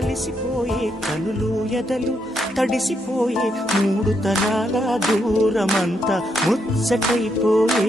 కలిసిపోయే కనులు ఎదలు తడిసిపోయే మూడు తరాల దూరమంతా ముచ్చటైపోయే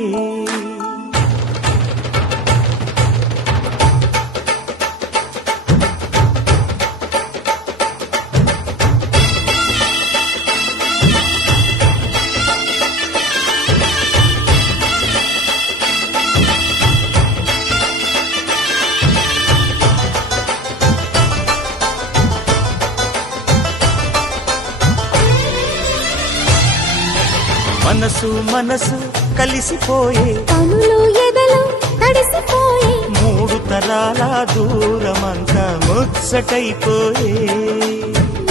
మనసు మనసు కలిసిపోయే కనులు ఎదలు తడిసిపోయే మూడు తరాల దూరమంతా ముచ్చటైపోయే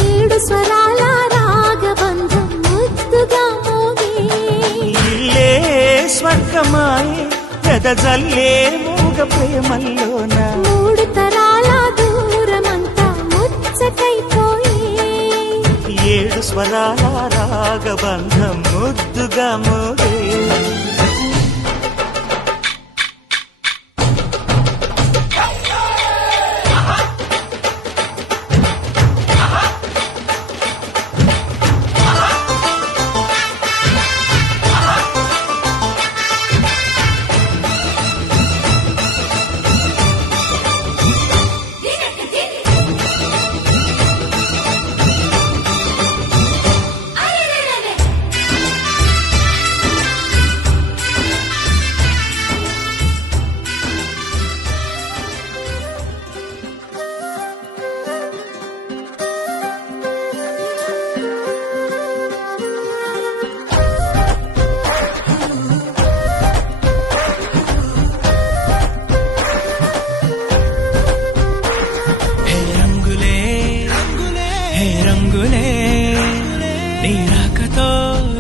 ఏడు స్వరాల రాగబంధం ముద్దుగా మోగే ఇల్లే స్వర్గమాయే ఎదజల్లే మూగ ప్రేమల్లోన మూడు తరాల దూరమంతా ముచ్చటైపోయే ఏడు స్వరాల రాగబంధం ముద్దుగా మోగే రంగులే నీ రాకతో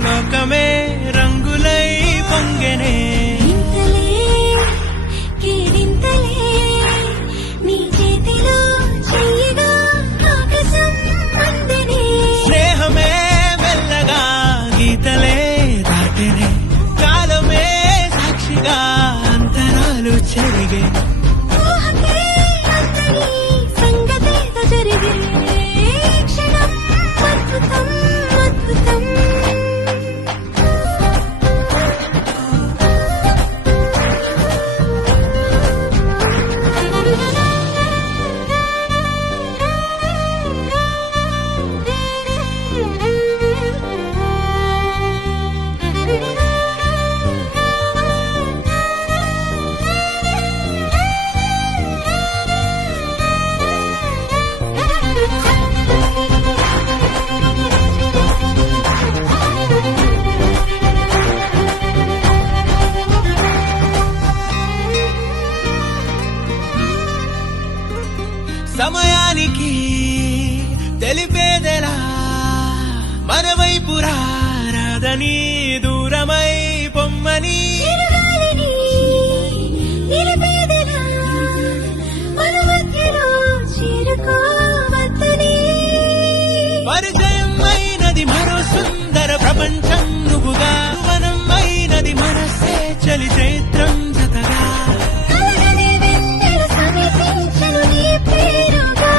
లోకమే రంగులై పొంగెనే ఇంతలే కేరింతలే నీ చేతిలో చెయ్యగా ఆకాశం అందనే స్నేహమే మెల్లగా గీతలే దాటెనే కాలమే సాక్షిగా అంతరాలు చెరిగే ఊహకే అంతని సంగతేదో జరిగే క్షణం అద్భుతం అద్భుతం సమయానికి తెలిపేదెలా మన వైపు రాదని దూరమై పొమ్మని చిరుగాలిని నిలిపేదెలా మన మధ్యలో చేరుకోవద్దని పరిచయం అయినది మరో సుందర ప్రపంచం నువ్వుగా వనం అయినది మనసే చలి చైత్రం జతగా కలగని వెన్నెల సమీపించను నీ పేరుగా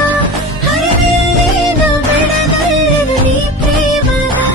హరివేళ వెడనెలను నీ ప్రేమగా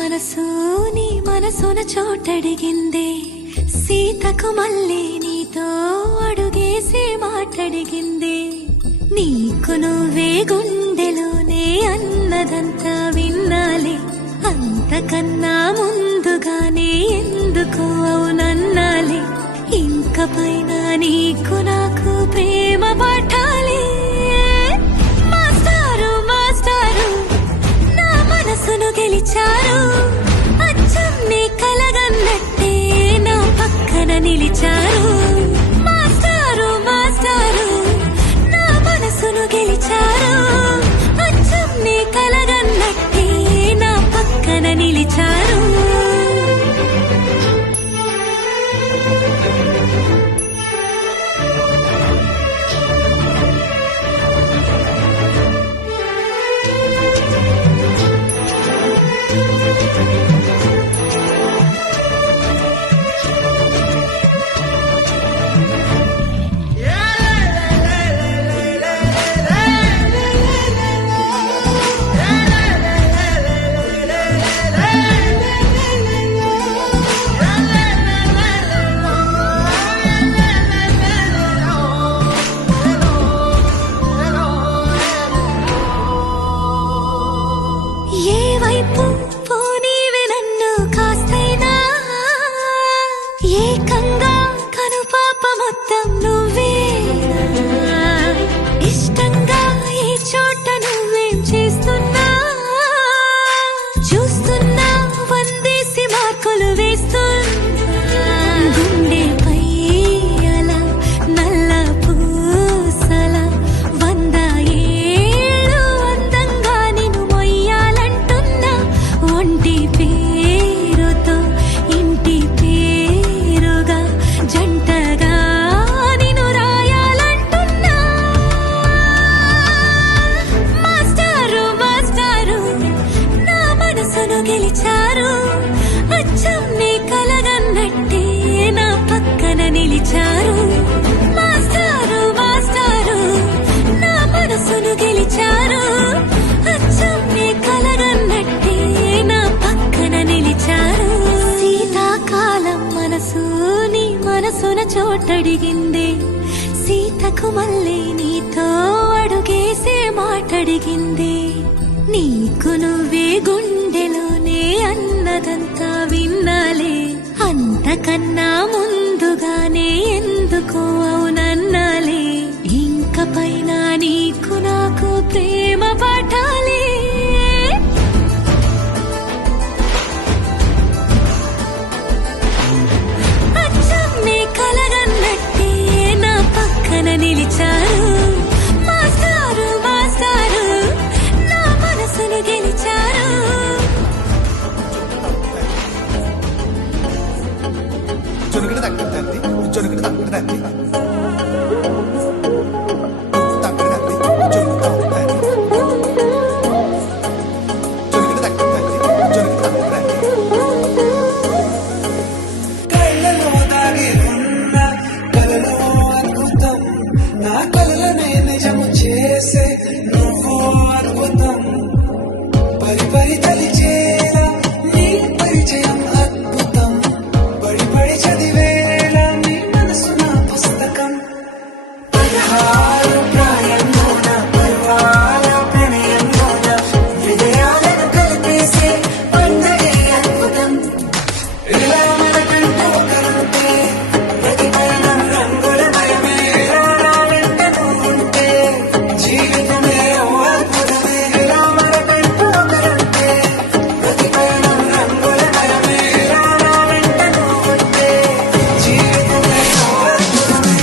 మనసు నీ మనసున చోటడిగిందే సీతకు మళ్ళీ నీతో అడుగేసి మాటడిగిందే నీకు నువ్వే గుండెలోనే అన్నదంతా విన్నాలే అంతకన్నా ముందుగానే ఎందుకు అవునన్నాలే ఇంక పైన నీకు నాకు ప్రేమ పాఠాలే మాస్టారు మాస్టారు నా మనసును గెలిచారు అచ్చం నీ కలగన్నట్టే నా పక్కన నిలిచారు మాస్టారు మాస్టారు నా మనసును గెలిచారు అచ్చం నీ కలగన్నట్టే నా పక్కన నిలిచారు ఏ వైపు పోనీవి నన్ను కాస్తైనా ఏకంగా కనుపాప మొత్తం నువ్వే ఇష్టంగా ఈ చోట నువ్వేం చేస్తున్నా చూస్తున్నా వందేసి మార్కులు వేస్తున్నా గుండెపై అలా నల్ల పూసల 100 ఏళ్ళు అందంగా నిన్ను మొయ్యాలంటున్నా ఒంటి పేరుతో ఇంటి పేరుగా జంటగా నిన్ను రాయాలంటున్నా మాస్టారు మాస్టారు నా మనసును గెలిచారు అచ్చం నీ కలగన్నట్టే నా పక్కన నిలిచారు మాస్టారు మాస్టారు నా మనసును గెలిచారు అచ్చం నీ కలగన్నట్టే నా పక్కన నిలిచారు శీతాకాలం మనసు నీ మనసున చోటడిగిందే సీతకు మళ్ళీ నీతో అడుగేసే మాటడిగిందే నీకు నువ్వే గుండెలోనే అన్నదంతా విన్నాలే అంతకన్నా ముందుగానే ఎందుకు అవునన్నాలే ఇంక పైన నీకు నాకు ప్రేమ పాఠాలే అచ్చం నీ కలగన్నట్టే నా పక్కన నిలిచారు మాస్టారు మాస్టారు నా మనసును గెలిచారు జొనుకుడు తగ్గుతుంది జొనుకుడు తగ్గుతుంది తగ్గుతుంది జొనుకుడు తగ్గుతుంది జొనుకుడు తగ్గుతుంది జొనుకుడు తగ్గుతుంది కళ్ళలో దాగి ఉన్న కలలో అద్భుతం నా కలలనే నిజము చేసే నువ్వు అద్భుతం పరి పరి తలిచేలా నీ పరిచయం అద్భుతం పడి పడి చదివేలా నీ మనసు నా పుస్తకం 16 ప్రాయంలోన పర్వాల ప్రణయంలోన విజయాలను కలిపేసే పండగే అద్భుతం ఇలా మనకంటూ ఒకరుంటే ప్రతిపైన రంగుల భయమే రావాలంటే నువ్వుంటే జీవితమే ఓ అద్భుతమే ఇలా మనకంటూ ఒకరుంటే ప్రతిపైన రంగుల భయమే రావాలంటే నువ్వుంటే జీవితమే ఓ అద్భుతమే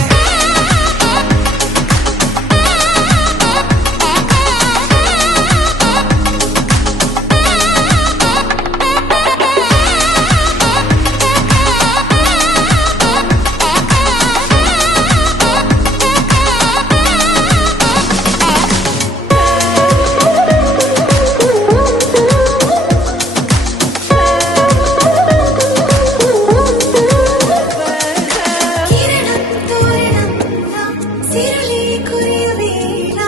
కిరణం తోరణం నా సిరలే కురియవేళ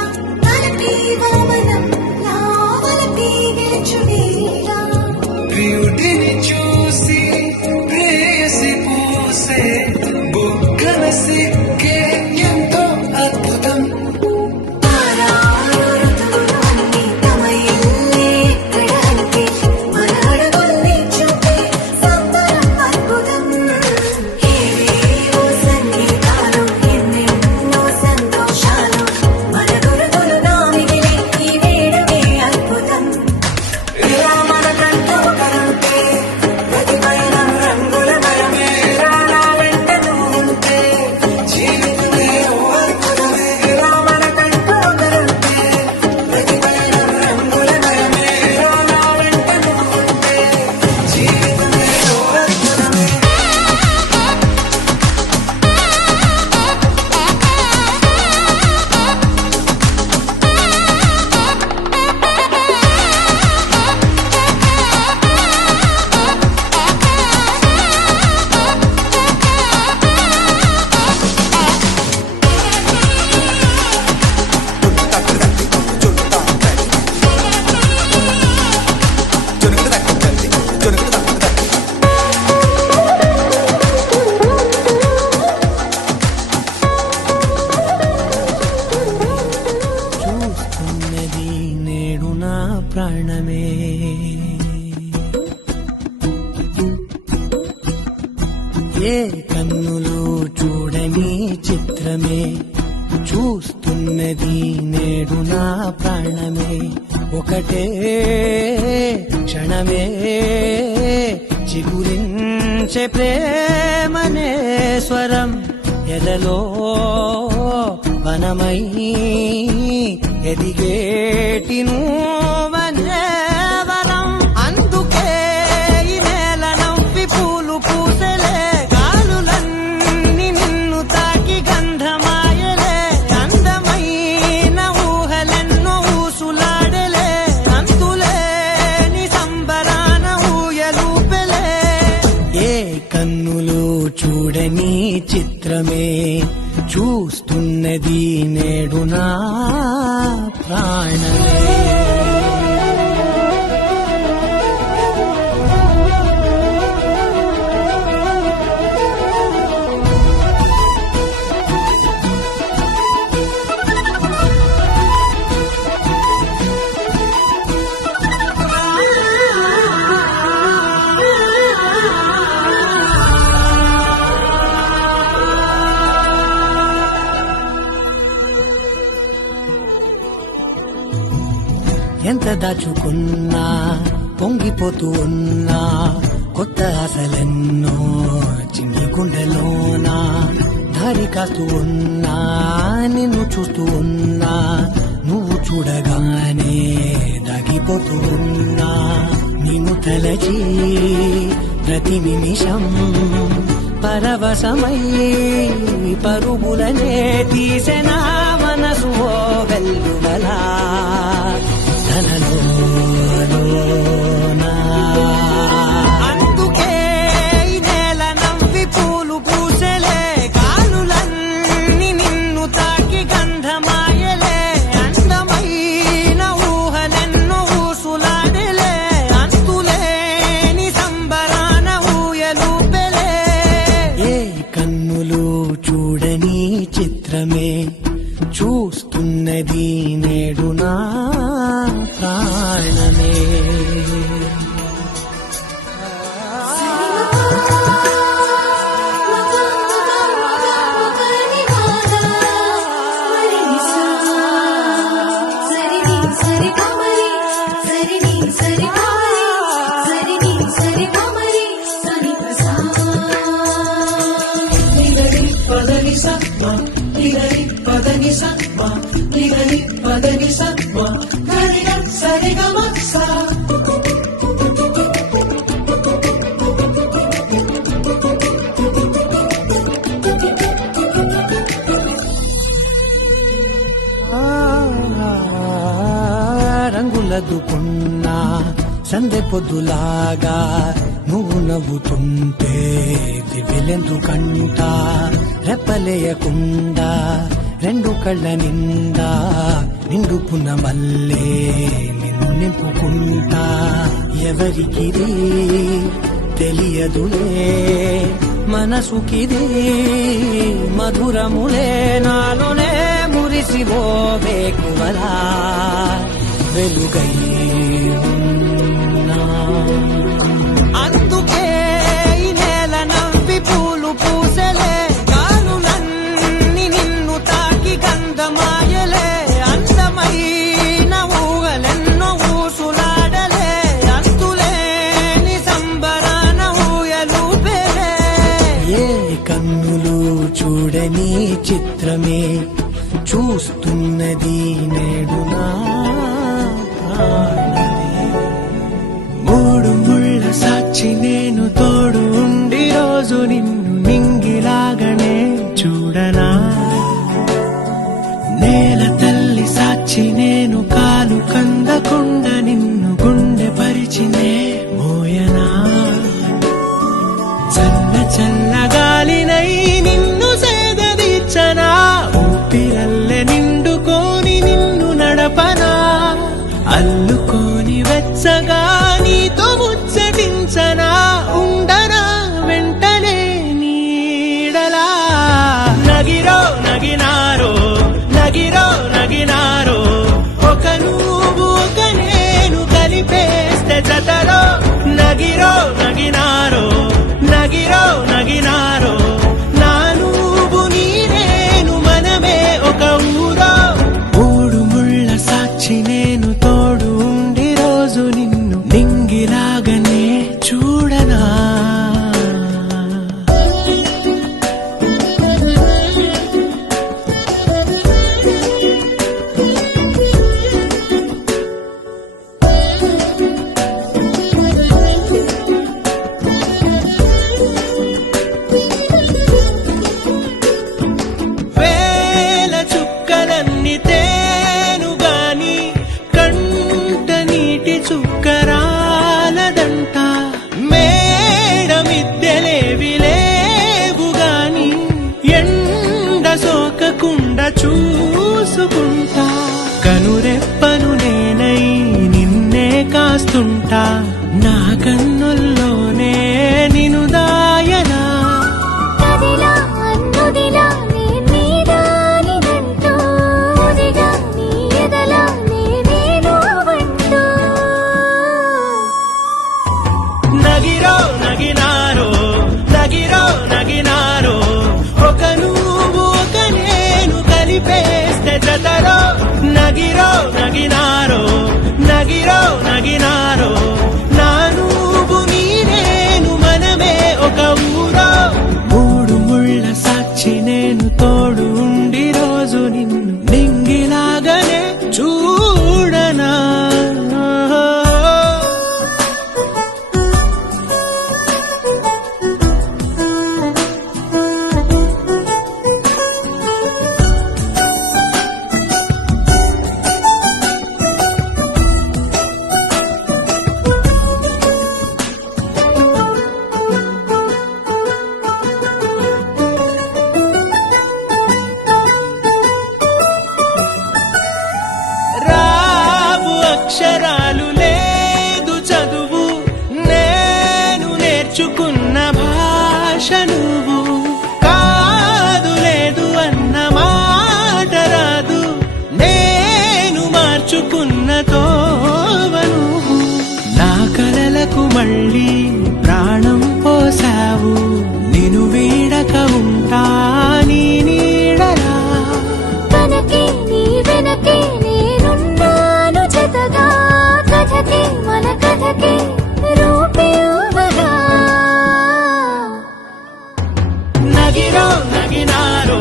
తలపి వామనం నా వలపి గెలుచువేళ ప్రియుడ ప్రాణమే. ఏ కన్నులు చూడని చిత్రమే చూస్తున్నది నేడు నా ప్రాణమే. ఒకటే క్షణమే చిగురించే ప్రేమనే స్వరం ఎదలో వనమై ఎదిగేటి నువ్వనే వరం. అందుకే ఈ నేల నవ్వి పూలు పూసలే, గాలులన్నీ నిన్ను తాకి గంధమాయలే. అందమైన ఊహలెన్నో ఊసులాడలే, అంతులేని సంబరాన ఊయలూపెలే. ఏ కన్నులు చూడని చిత్రమే చూస్తున్నది నేడు నా ప్రాణమే. ఎంత దాచుకున్నా పొంగిపోతూ ఉన్నా, కొత్త ఆశలెన్నో చిన్ని గుండెలోనా. దారి కాస్తూ ఉన్నా, నిన్ను చూస్తూ ఉన్నా, నువ్వు చూడగానే దాగిపోతూ ఉన్నా. నిన్ను తలచి ప్రతి నిమిషం పరవశమై పరుగులనే తీసెనా మనసు ఓ వెల్లువలా తనలోనా. అందుకే ఈ నేల నవ్వి పూలు పూసలే, గాలులన్నీ నిన్ను తాకి గంధమాయలే. అందమైన ఊహలెన్నో ఊసులాడలే, అంతులేని సంబరాన ఊయలూపెలే. ఏ కన్నులు చూడని చిత్రమే చూస్తున్నది నేడు నా ప్రాణమే. రంగులదుకున్నా సందె పొద్దులాగా నువ్వు నవ్వుతుంటే దివ్యలెందుకంట. రెప్పలేయకుండా రెండు కళ్ళ నిండా నిండుకున్న మల్లే నిన్ను నింపుకుంటా. ఎవరికిది తెలియదులే మనసుకిది మధురములే, నాలోనే మురిసివో వేకువలా వెలుగై ఉన్నా. అందుకే ఈ నేల నవ్వి పూలు పూసలే, గాలులన్నీ నిన్ను తాకి గంధమాయలే. అందమైన ఊహలెన్నో ఊసులాడలే, అంతులేని సంబరాన ఊయలూపెలే. ఏ కన్నులు చూడని చిత్రమే చూస్తున్నది నేడు నా ప్రాణమే. మూడు ముళ్ళ సాక్షి నేను తోడు ఉండి రోజు నిన్ను నింగిలాగనే చూడనా. నేల తల్లి సాక్షి నేను కాలు కందకుండా నిన్ను గుండె పరిచినే మోయనా. చల్ల చల్ల గాలినై నిన్ను సేదదీర్చనా, ఊపిరల్లె నిండుకోని నిన్ను నడపనా. అల్లుకోని వెచ్చగా నీతో ముచ్చటించనా, ఉండనా వెంటనే నీడలా. నగిరో నగినారో నగిరో నగినారో, ఒక నువ్వు ఒక నేను కలిసి చేసుకుంటా కనురెప్పను నేనై నిన్నే కాస్తుంటా నా కన్నుల్లోనే నిను దాయనా కదిలా అన్నుదిలా నీ నీదానిదంటూ ఉదిగా నీ ఎదలా నేనేను వంటూ నగిరో నగినారో నగిరో నగినారో ఒక నువ్వు ఒక నేను కలిపేస్తే జతరో నగిరో నగినారో నగిరో నగినారో నా నువ్వు నీ నేను మనమే ఒక ఊరో మూడు ముళ్ళ సాక్షి నేను తోడు ఉండి రోజు నిన్ను నింగిలాగనే చూడనా రావు అక్షరాలు లేదు చదువు నేను నేర్చుకున్న భాష నువ్వు కాదు లేదు అన్న మాట రాదు నేను మార్చుకున్న తోవ నువ్వు నా కలలకు మళ్ళీ ప్రాణం పోసావు నిన్ను వీడక ఉంటా నీ నీడలా వెనకే నీ వెనకే నేనున్నాను జతగా కథకే మన కథకే రూపేవగా నగిరో నగినారో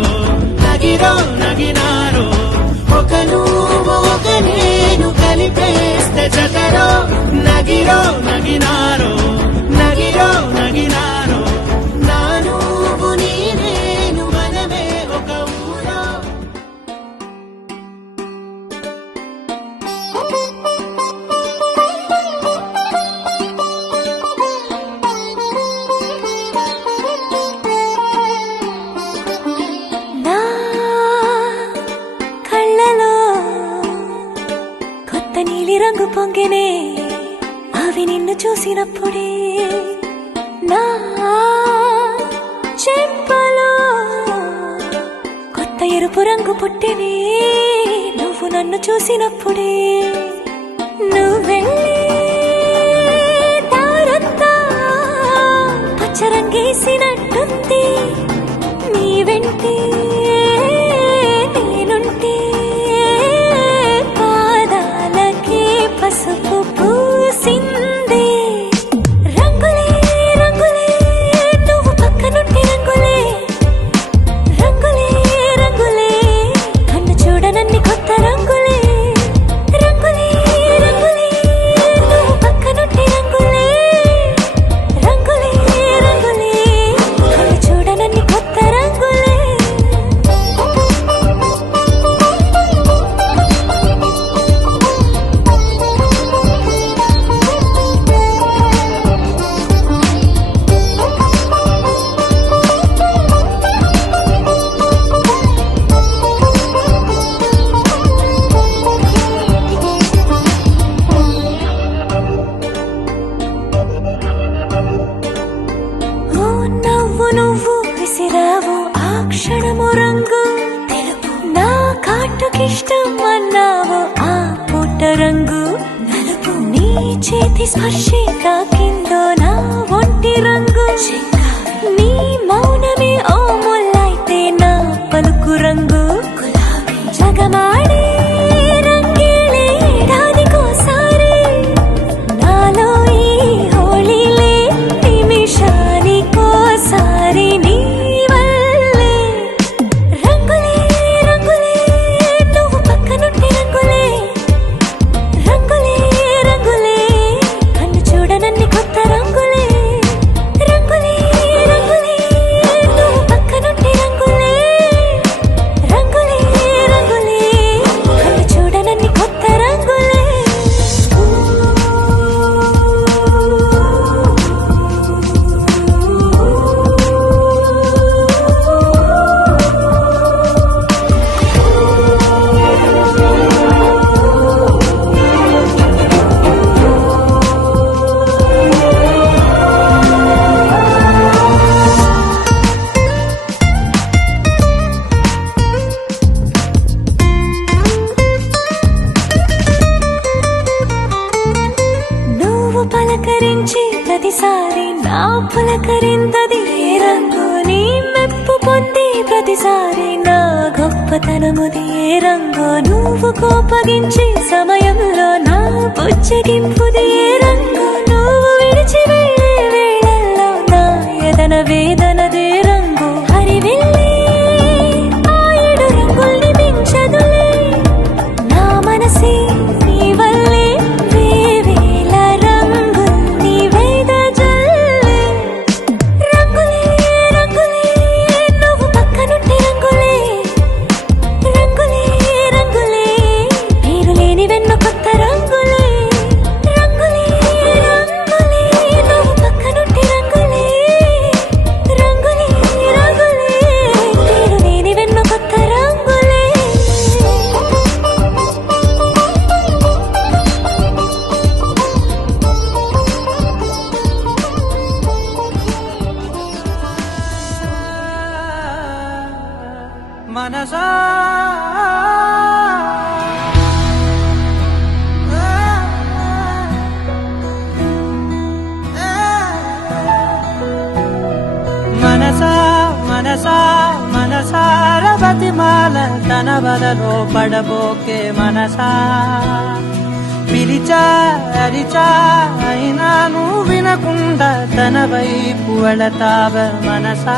నగిరో నగినారో ఒక నువ్వు ఒక నేను కలిపేస్తే జతరో నగిరో నగినారో నగిరో నగినారో నా నువ్వు నీ నేను మనమే ఒక ఊరో నా కళ్ళలో కొత్త నీలి రంగు పొంగినే అవి నిన్ను చూసినప్పుడే నా చెంపలో కొత్త ఎరుపు రంగు పుట్టినే నువ్వు నన్ను చూసినప్పుడే నువ్వెళ్ళే దారంతా పచ్చరంగేసినట్టుంది నీ వెంటే నేనుంటే పాదాలకే పసుపు పూసిందే రంగులే రంగులే నువ్వు పక్కనుంటే రంగులే రంగులే రంగులే కన్ను చూడనన్ని కొత్త రంగులే రంగులే రంగులే నువ్వు పక్కనుంటే రంగులే రంగులే రంగులే కన్ను చూడనన్ని కొత్త రంగులే ఓ నవ్వు నువ్వు విసిరావు ఆ క్షణము రంగు తెలుపు నా కాటుకిష్టం అన్నావు ఆ పుట్ట రంగు నలుపు నీ చేతి స్పర్శే తాకిందో నా ఒంటి రంగు నీ మౌనమే ఓ ముల్లైతే నా పలుకు రంగు జగమాడే రంగేలే ఏడాదికోసారి నాలో ఈ హోళీలే నిమిషానికోసారి నీ వల్లే రంగులే రంగులే నువ్వు పక్కనుంటే రంగులే రంగులే రంగులే కన్ను చూడనన్ని కొత్త రంగులే రంగులే రంగులే నువ్వు పక్కనుంటే రంగులే రంగులే రంగులే పలకరించి ప్రతిసారి నా పులకరింతది ఏ రంగు నీ మెప్పు పొంది ప్రతిసారి నా గొప్పతనముది ఏ రంగు నువ్వు కోపగించి సమయంలో నా బుజ్జగింపుది ఏ రంగు నువ్వు విడిచి వెళ్ళే వేళల్లో నా ఎదన వేదనదే రంగు హరివెల్లి ఆ ఏడు రంగుల్ని మించదులే నా మనసే నీ వల్లే వేవేల రంగుల్ని వెదజల్లే రంగులే రంగులే నువ్వు పక్కనుంటే రంగులే రంగులే రంగులే పేరు లేని వెన్న కొత్త రంగులే రంగులే రంగులే నువ్వు పక్కనుంటే రంగులే రంగులే రంగులే పేరు లేని వెన్న కొత్త రంగులే మనసా మనసా మనసా మనసార బతిమాల తన వలలో పడబోకే మనసా పిలిచా అరిచా అయినా నువ్వు వినకుండా తన వైపు వెళతావ మనసా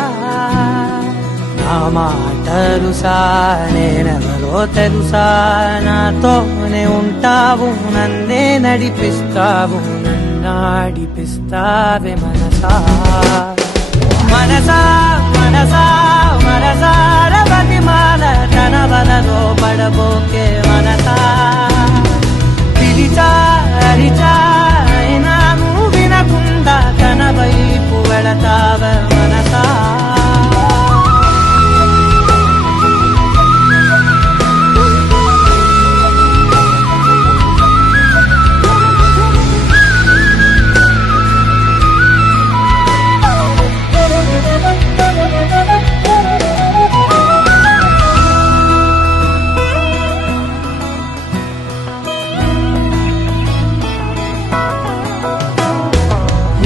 నా మాటలుసా నేనెవరో తెలుసా నాతోనే ఉంటావు నన్నే నడిపిస్తావు నన్నాడిపిస్తావే మనసా మనసా మనసా మనసార బతిమాల తన వలలో పడబోకే మనసా పిలిచా అరిచా అయినా నువ్వు వినకుండా తన వైపు వెళతావ మనసా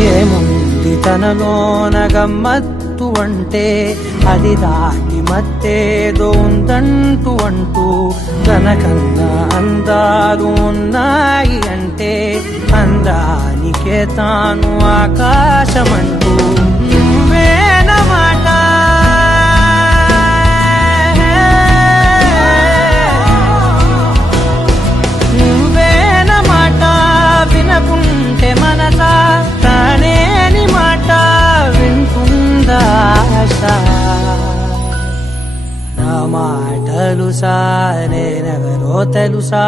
ఏముంది తనలోన గమ్మత్తు అంటే అది దాటి మత్తేదో ఉందంటూ అంటూ తనకన్నా అందాలు ఉన్నాయి అంటే అందానికే తాను ఆకాశమంటూ నువ్వేనమాట నువ్వేనమాట వినకుంటే మనసా తానేని మాట వింటుందా ఆశ నా మాటలుసా నేనెవరో తెలుసా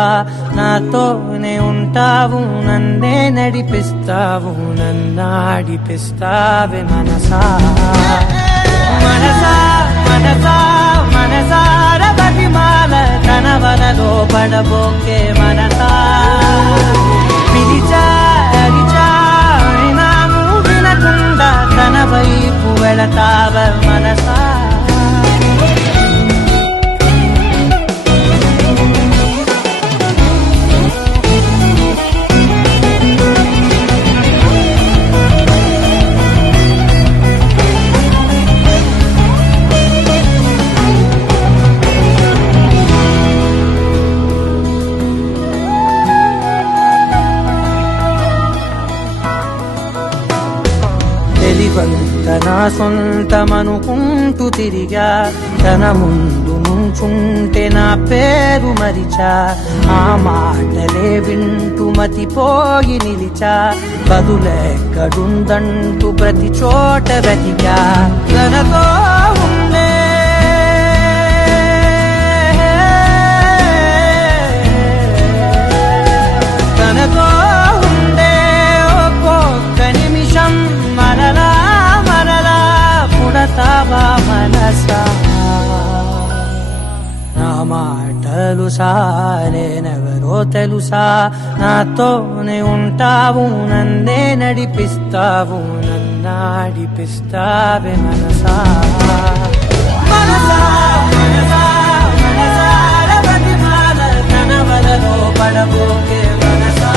నాతోనే ఉంటావు నన్నే నడిపిస్తావు నన్నాడిపిస్తావే మనసా మనసా మనసా మనసార బతిమాల తన వలలో పడబోకే మనసా పిలిచా అరిచా అయినా నువ్వు వినకుండా తన వైపు వెళతావ మనసా తెలివంత నా సొంతమనుకుంటూ తిరిగా తన ముందు నుంచుంటే నా పేరు మరిచా ఆ మాటలే వింటూ మతిపోయి నిలిచా బదులెక్కడుందంటూ ప్రతి చోట వెతికా తనతో ఉండే తనతో ఉండే ఒక్కొక్క నిమిషం మరలా మరలా పుడతావా మనసా నా మాటలుసా నేనెవరో తెలుసా నాతోనే ఉంటావు నన్నే నడిపిస్తావు నన్నాడిపిస్తావే మనసా మనసా మనసా మనసార బతిమాల తన వలలో పడబోకే మనసా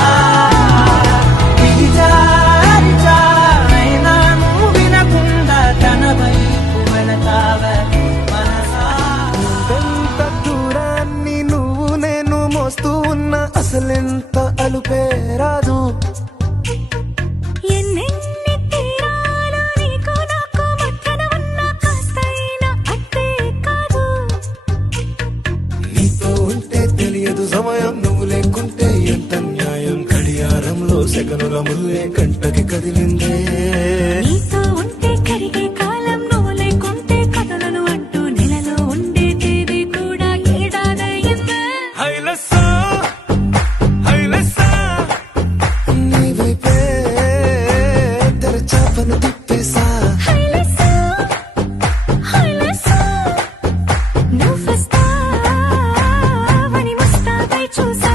పిలిచా మోస్తూ ఉన్న అసలెంత అలుపే రాదు. ఎన్నెన్ని తీరాలో నీకు నాకు మధ్యన ఉన్న కాస్తైనా అట్టే కాదు. నీతో ఉంటే తెలియదు సమయం, నువ్వు లేకుంటే ఎంత న్యాయం. గడియారంలో సెకనుల ముల్లే కంటకి కదిలిందే. నీతో ఉంటే కరిగే కాలం, నువ్వు లేకుంటే కథలను అంటూ నెలలో ఉండే తేదీ కూడా ఏడాదయ్యిందే. హైలెస్సా హైలెస్సా నీ వైపే తెరచాపను తిప్పేసా. హైలెస్సా, హైలెస్సా, నువ్వొస్తావని ముస్తాబై చూసా.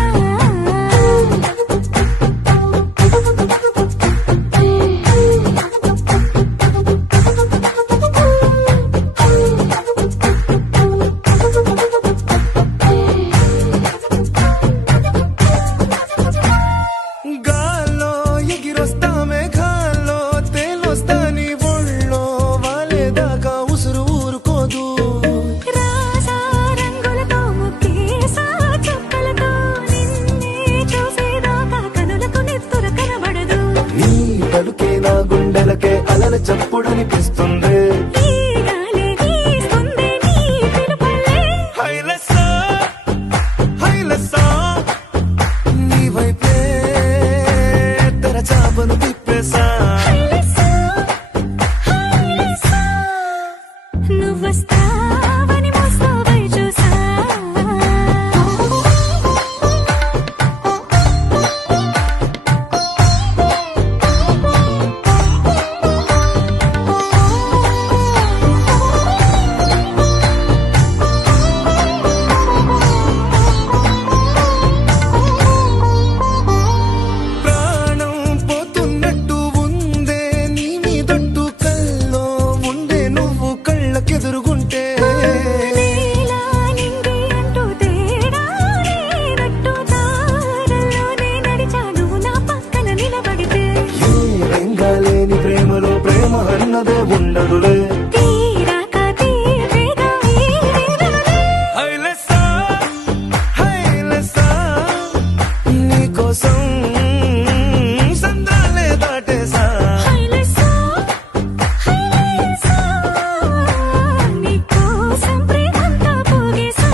గాల్లో ఎగిరొస్తా మేఘాల్లో తేలొస్తా నీ ఒళ్ళో వాలేదాకా ఉసురు ఊరుకోదు. రాసా రంగులతో ముక్కేసా చుక్కలతో నిన్నే చూసేదాకా కనులకు నెత్తురు కనబడదు. నీ పలుకే నా గుండెలకే అలల చప్పుడనిపిస్తుంది. ఈ గాలి వీస్తుంది నీ పిలుపులే. హైలెస్సా హైలెస్సా నీ వైపే తెరచాపను తిప్పేసా. హైలెస్సా, హైలెస్సా, నువ్వొస్తావని ముస్తాబై చూసా. ప్రాణం పోతున్నట్టు ఉందే నీ మీదొట్టు కల్లో ఉండే నువ్వు కళ్ళకెదురుగుంటే. నీలా నింగి అంటూ తేడా లేనట్టు దారుల్లోనే నడిచా నువ్వు నా పక్కన నిలబడితే. ఏ రంగాలేని ప్రేమలో ప్రేమ అన్నదే ఉండదులే. తీరాక తీరేగా ఈ వేదనలే. హైలెస్సా హైలెస్సా నీకోసం సంద్రాలే దాటేసా. హైలెస్సా, హైలెస్సా, నీకోసం ప్రేమంతా పోగేసా.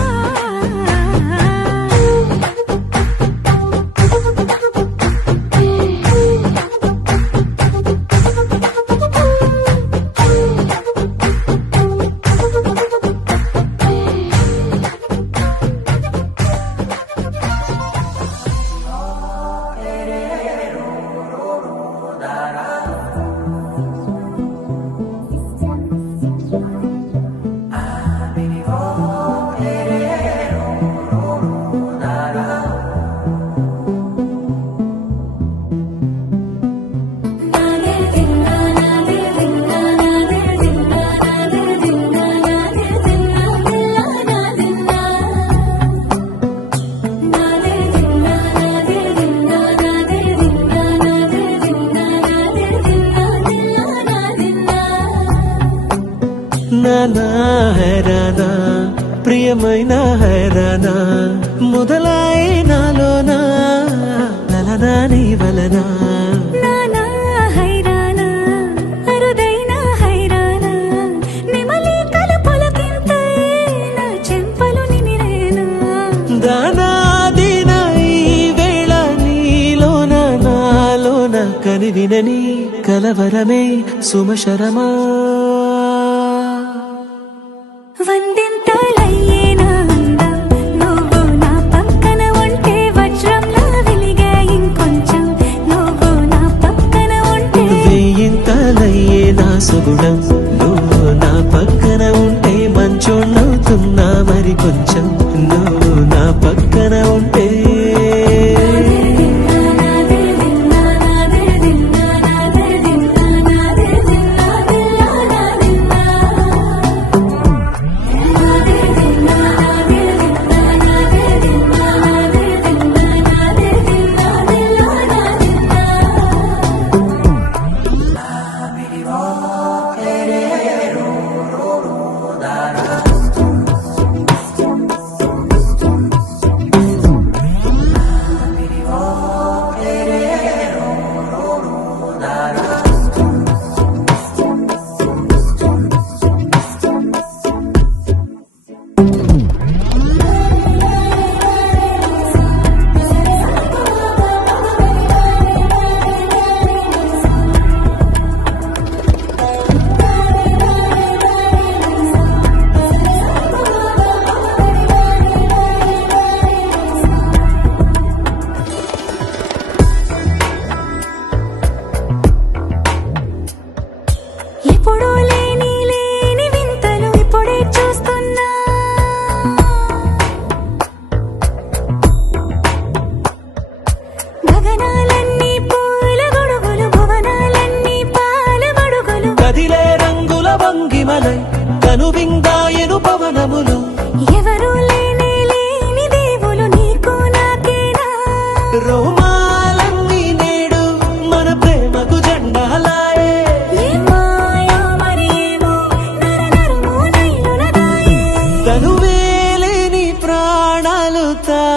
నానా హైరానా ప్రియమైన హైరానా మొదలాయి నాలోనా లలనా నీ వలనా. నానా హైరానా అరుదైన హైరానా నెమలి కలుపులకింతై నా చెంపలు నిమిరేనా. దానాదిన ఈ వేళ నీలోన నాలోన కనివినని కలవరమే సుమశరమా. వందింతలయ్యేనా అందం నువ్వు నా పక్కన ఉంటే, వజ్రంలా వెలిగే ఇంకొంచెం నువ్వు నా పక్కన ఉంటే. వేయింతలయ్యే నా సుగుణం నువ్వు నా పక్కన ఉంటే, మంచోళ్ళవుతున్నా మరి కొంచెం నువ్వు నా పక్కన ఉంటే. నాదే దిన్నా నాదే దిన్నా నాదే దిన్నా నాదే దిన్నా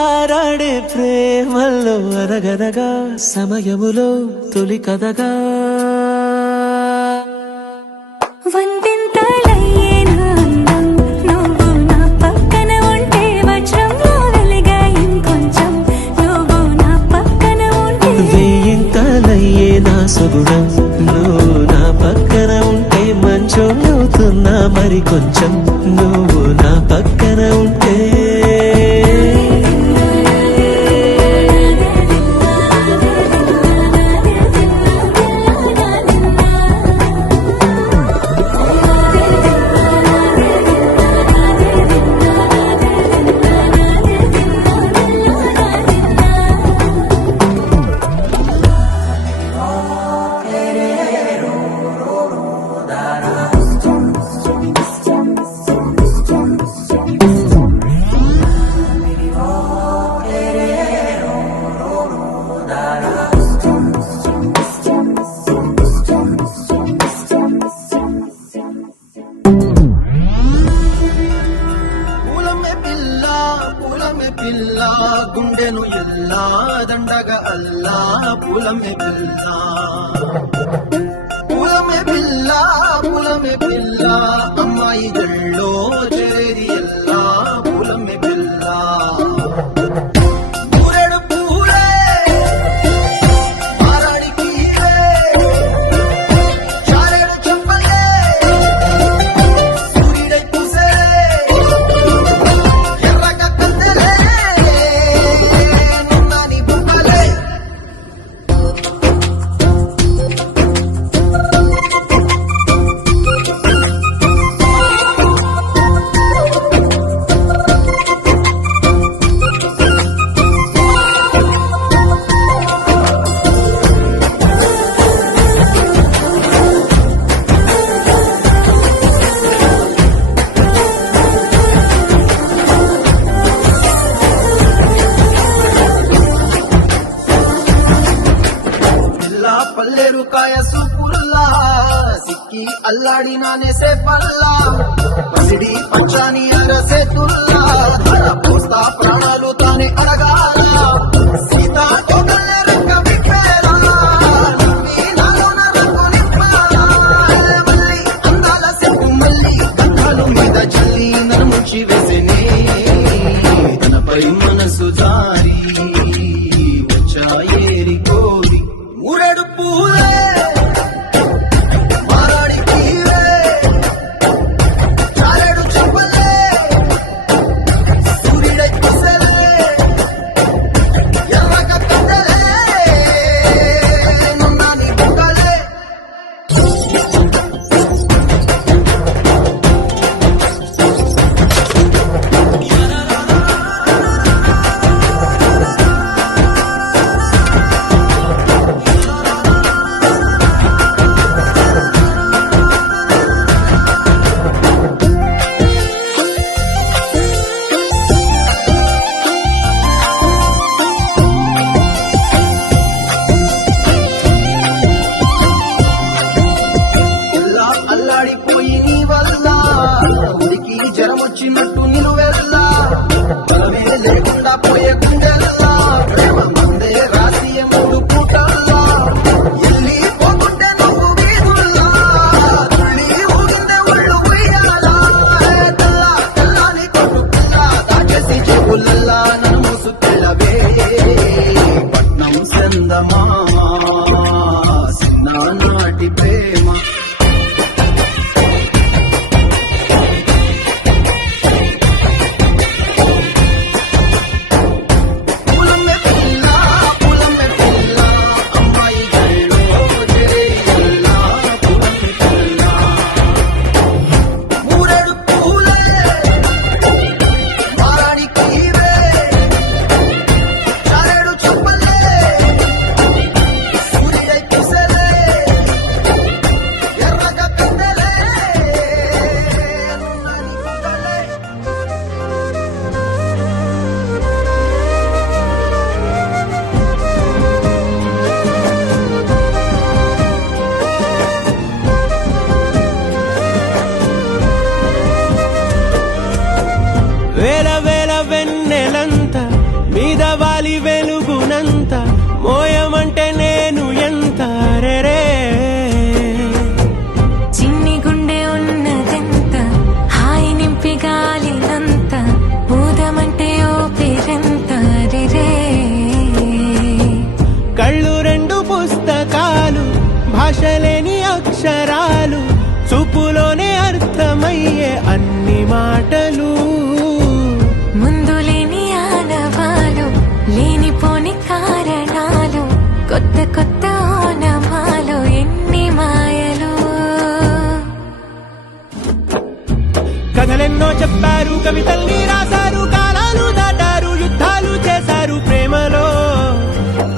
ఆరాడే ప్రేమల్లో అనగనగా సమయములో తొలి కథగా వందెంతలయ్యేనా అందం నువ్వు నా పక్కన ఉంటే వజ్రంలో వెలిగా ఇంకొంచెం నువ్వు నా పక్కన ఉంటే వేయింతలయ్యే నా సొగుణం నువ్వు నా పక్కన ఉంటే మంచోళ్ళవుతున్నా మరి కొంచెం నువ్వు నా పక్కన ఉంటే పూలమే పిల్ల గుండెను ఎల్లా దండగా అల్లా పూలమే పిల్ల పూలమే పిల్ల అమ్మాయి జల్లో చేరి ఎల్లా పూలమే పిల్ల పూరెడు పూలే మారాడి కీలే చారెడు చెప్పలే సూర్యుడై పూసే ఎర్రగా కందలే నిన్నాని బుక్కలే పిల్లా పల్లెరు కాయ సూపుల్లా సిక్కి అల్లాడి నానేసే పల్లా పసిడి పంచాని అరసే తుల్లా పోస్తా ప్రాణాలు తానే అడగాల సీతా తోటల్లే రెక్క విప్పేలా నవ్వి నాలోన రంగు నింపాలా మళ్ళీ అందాల సెప్పు మళ్ళీ కంధాలు మీద చల్లి నన్ను ముంచి వేసేనే తనపై మనసు జారి వచ్చాయేరి కోరి ఊరెడు పూలే మారాడి కీలే చారెడు చెప్పలే సూర్యుడై పూసలే ఎర్రగా కందలే నున్నాని బుక్కలే ఇలా అల్లాడిపోయి నీ వల్ల ఉనికి జ్వరం వచ్చినట్టు నిలువెల్లా బలమే లేకుండా పోయే గుండెల్లా ప్రేమ మందే రాసి మూడు పూటల్లా ఎల్లి పోతుంటే నువ్వు వీధుల్లా తుళ్ళి ఊగిందే ఒళ్ళు ఉయ్యాలా తెల్ల తెల్లని కొట్టు పిల్ల దాచేసి చెవులల్లా నన్ను మూసుకెళ్ళవే పట్నం చందమామ చిన్ననాటి ప్రేమ పూలమే పిల్ల అమ్మాయి జల్లో చేరేలా పూలమే పిల్ల మూరెడు పూలే మారాడి కీవే చారెడు చెప్పలే మాటలు ముందు లేని ఆనవాలు లేనిపోని కారణాలు కొత్త కొత్త ఓనమాలు ఎన్ని మాయలు కథలెన్నో చెప్పారు కవితల్ని రాశారు కాలాలు దాటారు యుద్ధాలు చేశారు ప్రేమలో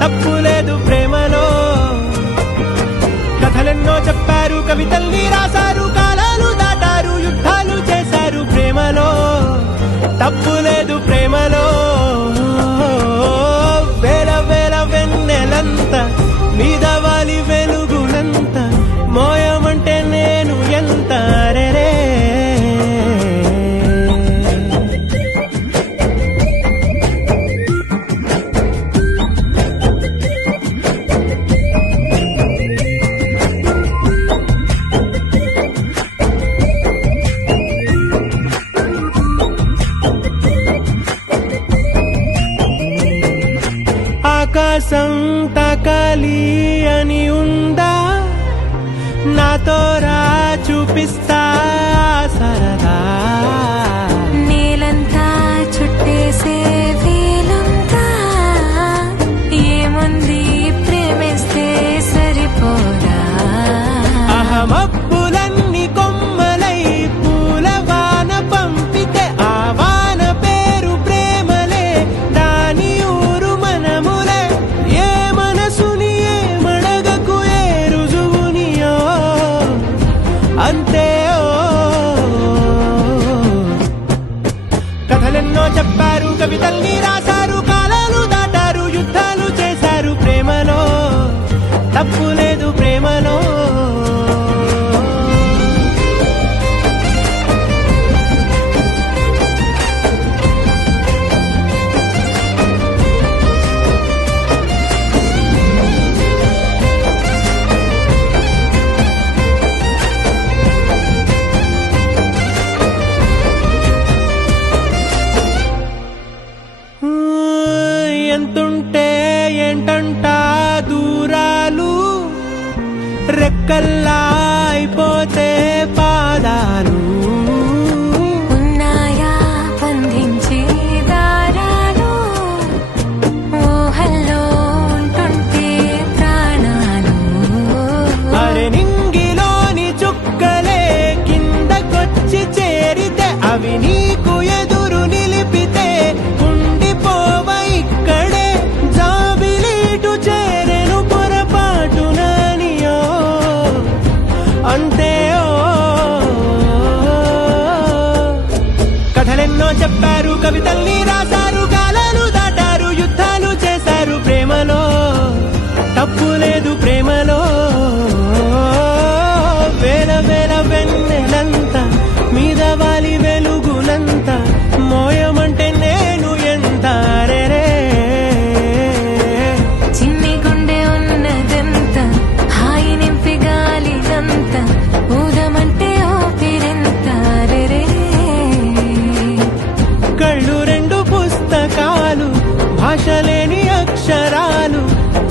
తప్పు లేదు ప్రేమలో కథలెన్నో చెప్పారు కవితల్ని రాశారు కాలాలు దాటారు యుద్ధాలు చేశారు ప్రేమలో తప్పు లేదు ప్రేమలో వేల వేల వెన్నెలంత మీద వాలి వెలుగునంత మోయమంటే నేను ఎంత రే ఆకాశం తాకాలి అని ఉందా నాతో రా చూపిస్తా సరదా నేలంతా చుట్టేసే వీలుందా ఏముంది ప్రేమిస్తే సరిపోదా అహమప్పులన్నీ కొమ్మలై పూలవాన పంపితే ఆ వాన పేరు ప్రేమలే దాని ఊరు మనములే ఏ మనసుని ఏ మడగకు ఏ రుజువునియో అంతే కథలెన్నో చెప్పారు కవితల్ని రాశారు కాలాలు దాటారు యుద్ధాలు చేశారు ప్రేమలో తప్పు లేదు ప్రేమలో ఎంతుంటే ఏంటంట దూరాలు రెక్కల్లా అయిపోతే పాదాలు ఉన్నాయా బంధించే దారాలు ఊహల్లో ఉంటుంటే ప్రాణాలు అరె నింగిలోని చుక్కలే కిందకొచ్చి చేరితే అవి నీకు ఎదురు నిలిపితే ఉండిపోవ ఇక్కడే జాబిలీటు చేరెను పొరపాటుననియో అంతే కథలెన్నో చెప్పారు కవితల్ని రాశారు కాలాలు దాటారు యుద్ధాలు చేశారు ప్రేమలో తప్పు లేదు ప్రేమలో వేల వేల వెన్నెలంత మీద వాలి వెలుగునంత మోయమంటే నేను ఎంత రే చిన్ని గుండె ఉన్నదంత హాయి నింపి గాలిదంత ఊదమంటే ఓపిరెంత రే కళ్ళు రెండు పుస్తకాలు భాష లేని అక్షరాలు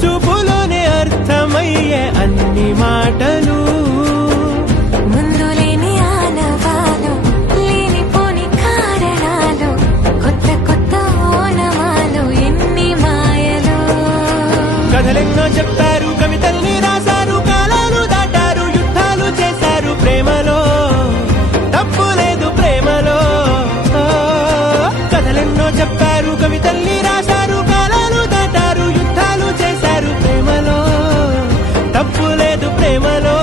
చూపులోనే అర్థమయ్యే అన్ని మాటలు ముందు లేని ఆనవాలు లేనిపోని కారణాలు కొత్త కొత్త ఓనమాలు ఎన్ని మాయలు కథలెన్నో చెప్పారు కవితల్ని రాశారు కాలాలు దాటారు యుద్ధాలు చేశారు ప్రేమలో తప్పు లేదు ప్రేమలో కథలెన్నో చెప్పారు కవితల్ని రాశారు కాలాలు దాటారు యుద్ధాలు చేశారు ప్రేమలో తప్పు లేదు ప్రేమలో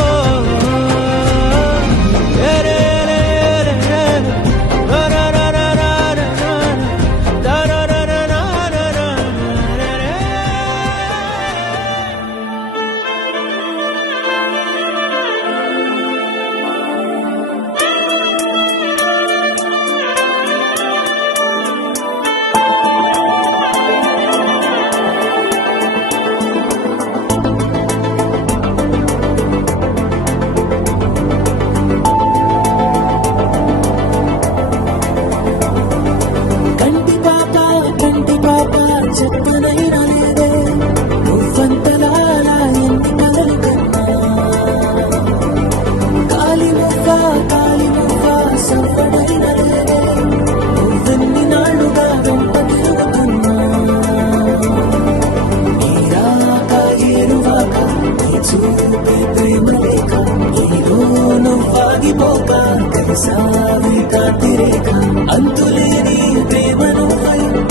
కురిసావి కాంతిరేఖ అంతులేని ప్రేమను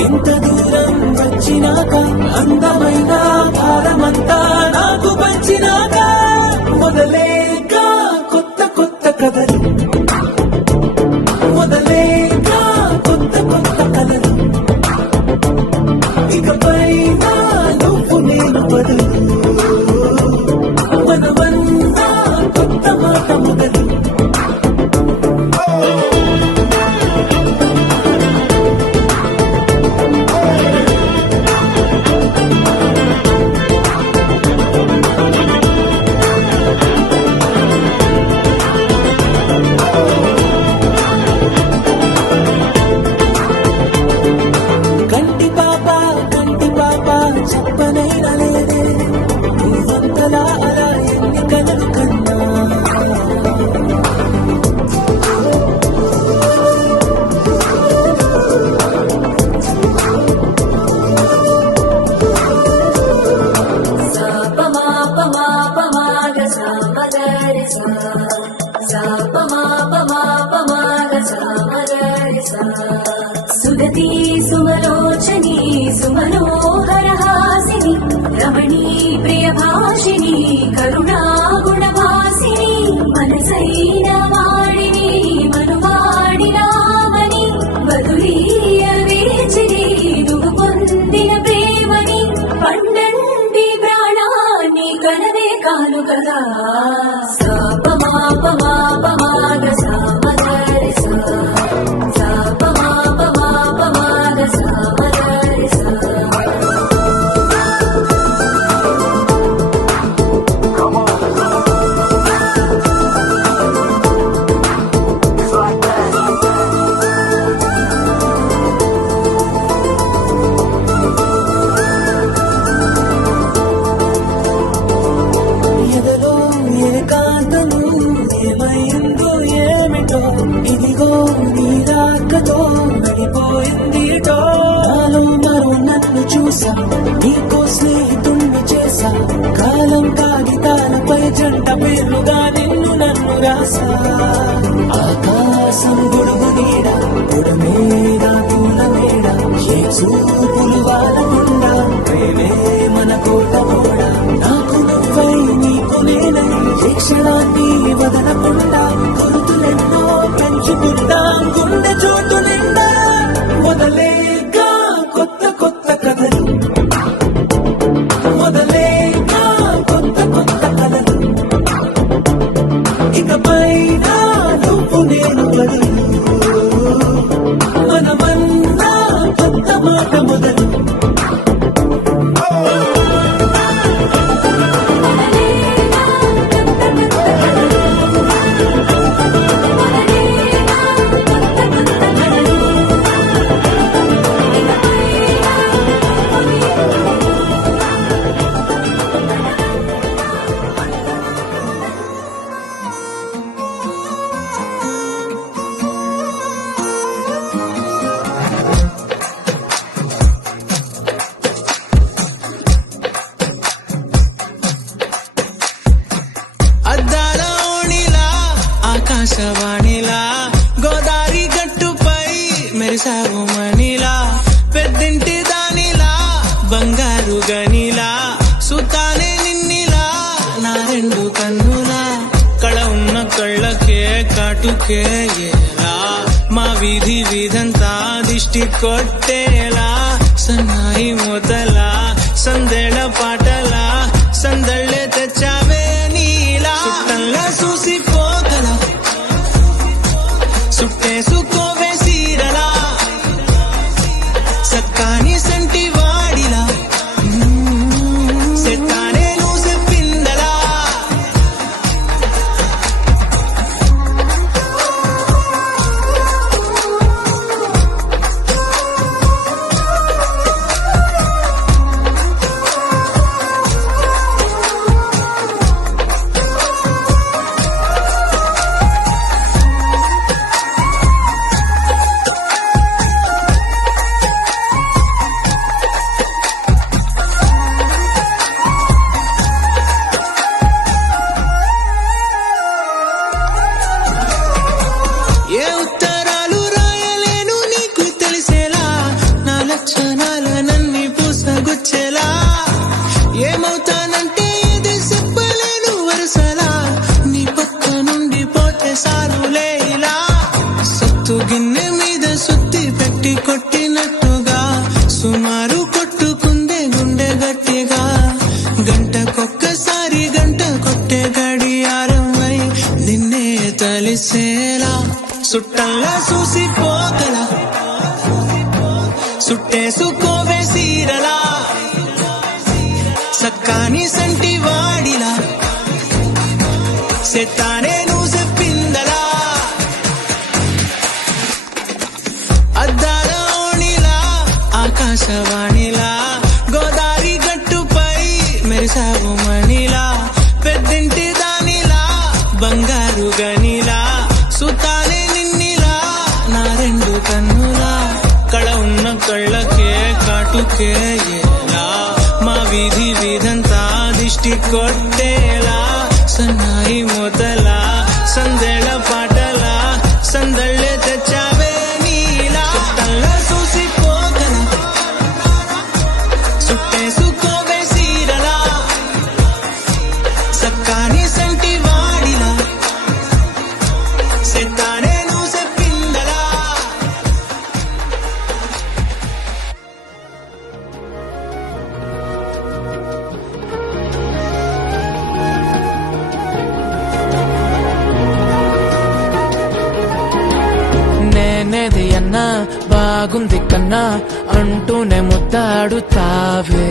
ఇంత దూరం వచ్చినాక అందమైన భారమంతా నాకు పంచినాక మొదలేక కొత్త కొత్త కథలు మొదలేక కొత్త కొత్త కథలు ఇకపై నువ్వు నేను బదులు మనమన్నా కొత్త మాట మొదలు కంటి పాప చెప్పనైనా లేదే నువ్వంతలా అలా ఎన్ని కలలు కన్నా సుదతి సుమలోచని సుమనోహరహాసిని రమణీ ప్రియభాషిణి కరుణా గుణవాసిని మనసైన వాడిని మనువాడినామని వదులీయ వేచిని నువ్వు పొందిన ప్రేమని పండంటి ప్రాణాన్ని కనవే కాను కదా సాపమాపమాపమాగ సామగరి సాపమాపమాపమాగ సామగరి సా ఎదలో ఏకాంతము ఏమైందో ఏమిటో ఇదిగో నీ రాకతో నడిపోయిందిటో నాలో మరో నన్ను చూసా నీకో స్నేహితుణ్ణి చేసా కాలం కాగితాలపై జంట పేర్లుగా నిన్ను నన్ను రాసా ఆకాశం గొడుగు నీడ గుడమేడ పూల మేడ ఏ చూపులు వాడకుండా ప్రేమే మన కోట మోడ నాకు నువ్వై నీకు నేనై ఏ క్షణాన్ని వదలకుండా గుర్తులెన్నో పెంచుకుందాం గుండె చోటు నిండా మొదలేక కొత్త కొత్త కథలు మొదలేక కొత్త కొత్త కథలు ఇకపై నువ్వు నేను బదులు మనమన్నా కొత్త మాట మొదలు అద్దాల ఓణిలా ఆకాశవాణిలా గోదారి గట్టుపై మెరిసావు మణిలా పెద్దింటి దానిలా బంగారు గనిలా సుతానే నిన్నిలా నా రెండు కన్నులా కళ ఉన్న కళ్ళకే కాటుకే ఎలా మా వీధి వీధంతా దిష్టి కొట్టేలా సన్నాయి మొదలా సందేళ పాటలా సందళ్ళే తెచ్చావే నీలా చుట్టంలా చూసిపోగల సుట్టేసుకోవే సీరలా సక్కాని సంటి వాడిలా సెట్టానే నువ్వు చెప్పిందలా సెత్తానే నువ్వు చెప్పిందలా అద్దాల ఓణిలా ఆకాశవాణిలా గోదావరి గట్టుపై మెరిసావు మణిలా పెద్దింటి దానిలా బంగారు గనిలా సుతానే నిన్నిలా నా రెండు కన్నులా కళ ఉన్న కళ్ళకే కాటుకే ఎలా మా వీధి వీధంతా దిష్టి కొట్టేలా సన్నాయి మొదలా సందేళ పాటలా సందళ్ళే తెచ్చావే నీలా చుట్టంలో చూసిపోగల చుట్టేసుకోవే సీరలా సక్కాని సంటి వాడిలా సెత్తానే నువ్వు చెప్పిందలా నేనేది అన్నా బాగుంది కన్నా అంటూనే ముద్దాడుతావే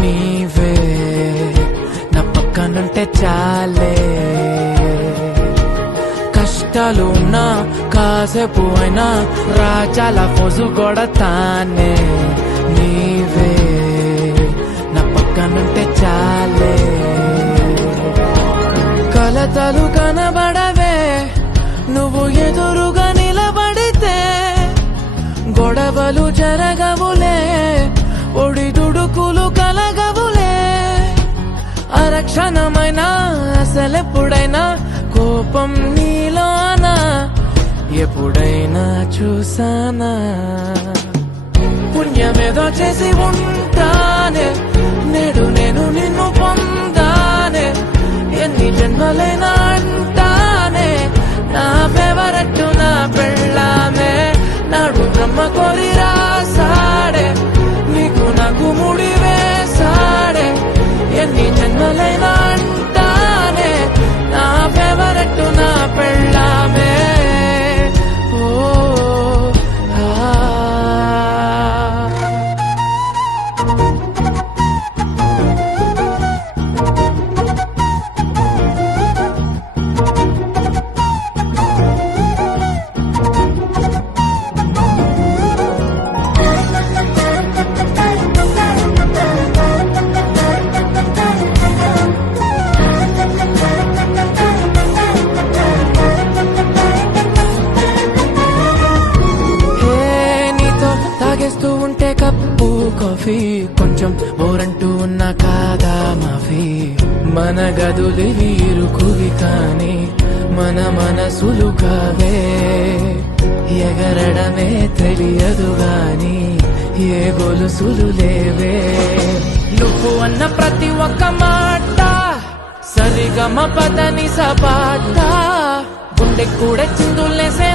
నీవే నా పక్కనుంటే చాలే కష్టాలు ఉన్నా కాసేపు అయినా రాజాల పోజు కొడతానే నీవే నా పక్కనుంటే చాలే కలతలు కనబడవే నువ్వు ఎదురుగా నిలబడితే గొడవలు జరగవులే ఒడిదుడుకులు కలగవులే అరక్షణమైనా అసలెప్పుడైనా కోపం నీలోనా ఎప్పుడైనా చూసానా పుణ్యమేదో చేసి ఉంటానే నేడు నేను నిన్ను పొందానే ఎన్ని జన్మలైనా అంటానే నా ఫేవరెట్ నా పెళ్ళామే నాడు బ్రహ్మ కోరి రాసాడే నీకు నాకు ముడి వేసాడే ఎన్ని జన్మలైనా అంటానే నా ఫేవరెట్ నా పెళ్ళామే ఓ ఆ తాగేస్తూ ఉంటే కప్పు కాఫీ కొంచెం బోరంటూ ఉన్నా కాదా మాఫీ మన గదులు వీరుకువి కానీ మన మనసులు కావే ఎగరడమే తెలియదు గాని ఏ గొలుసులు లేవే నువ్వు అన్న ప్రతి ఒక్క మాట సరిగమ పదని సపాట గుండె కూడా చిందులేసే